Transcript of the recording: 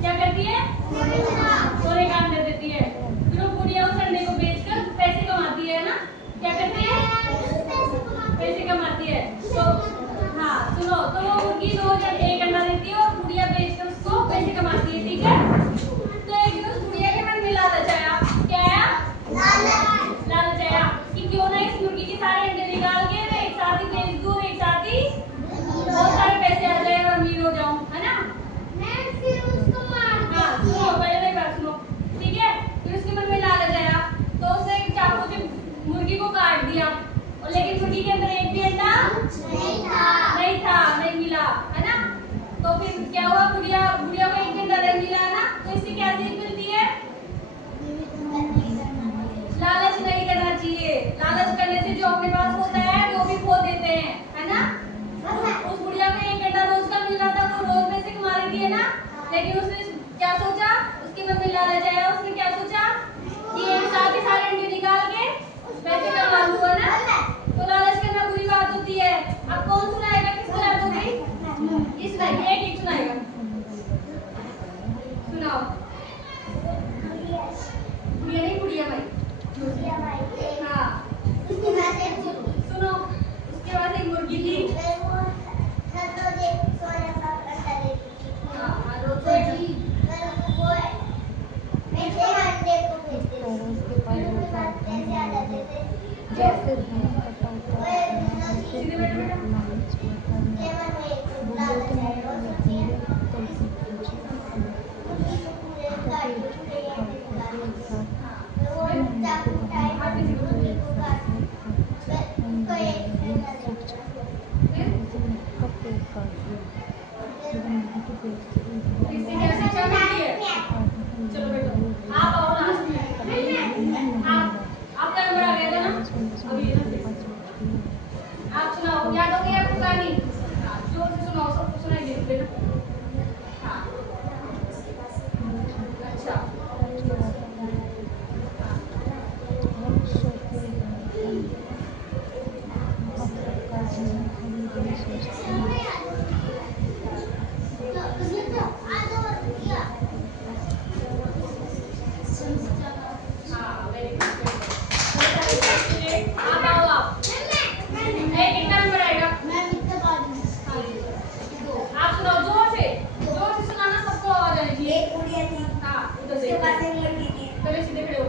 क्या करती है? सोने का अंडा देती है। फिर वो गुड़िया उस अंडे को बेचकर पैसे कमाती है ना? क्या करती है? पैसे कमाती है। तो हाँ सुनो, तो वो मुर्गी रोज एक अंडा देती है और गुड़िया बेचकर उसको पैसे कमाती है, ठीक है? तो एक दिन उस गुड़िया के मन में लालच आया। क्या आया? लालच आया कि क्यों ना इस मुर्गी के सारे अंडे निकाल के मैं एक साथ ही बेच दूं, एक साथ ही बहुत सारे पैसे आ जाए और अमीर हो जाऊं, है ना? हाँ सुनो, पहले मेरी बात सुनो, ठीक है? फिर उसके मन में लालच आया तो उसने एक चाकू से मुर्गी को काट दिया, और लेकिन मुर्गी के अंदर एक भी अंडा नहीं मिला, है ना? तो फिर क्या हुआ? गुड़िया को एक भी अंडा नहीं मिला ना, तो इससे क्या सीख मिलती है? लालच नहीं करना चाहिए। लालच करने से जो अपने पास होता है वो भी खो देते हैं, है ना? उस गुड़िया को एक अंडा रोज का मिल रहा था, वो रोज में से कमा रही थी, है ना? लेकिन उसने क्या सोचा? उसके मन में लालच आया, उसने क्या सोचा कि एक साथ ही सारे अंडे निकाल के पैसे कमा लूं, है ना? तो लालच करना बुरी बात होती है। अब कौन सुनाएगा? किसको याद हो गई? ये सुनाएगा, एक सुनाएगा, सुनाओ। गुड़िया नहीं, गुड़िया भाई। हाँ सुनो, उसके बाद एक मुर्गी थी। चलो बेटो, आप आओ लास्ट में। आपका नंबर आ गया था ना? अभी आप सुनाओ, याद हो गई आपको कहानी? जोर से सुनाओ, सबको सुनाई दे बेटा। हाँ अच्छा, हाँ वेरी गुड। आप आओ, आप कितना नंबर आएगा? आप सुनाओ जोर से सुनाना, सबको आवाज आनी चाहिए। हाँ उधर से, पहले सीधे खड़े हो।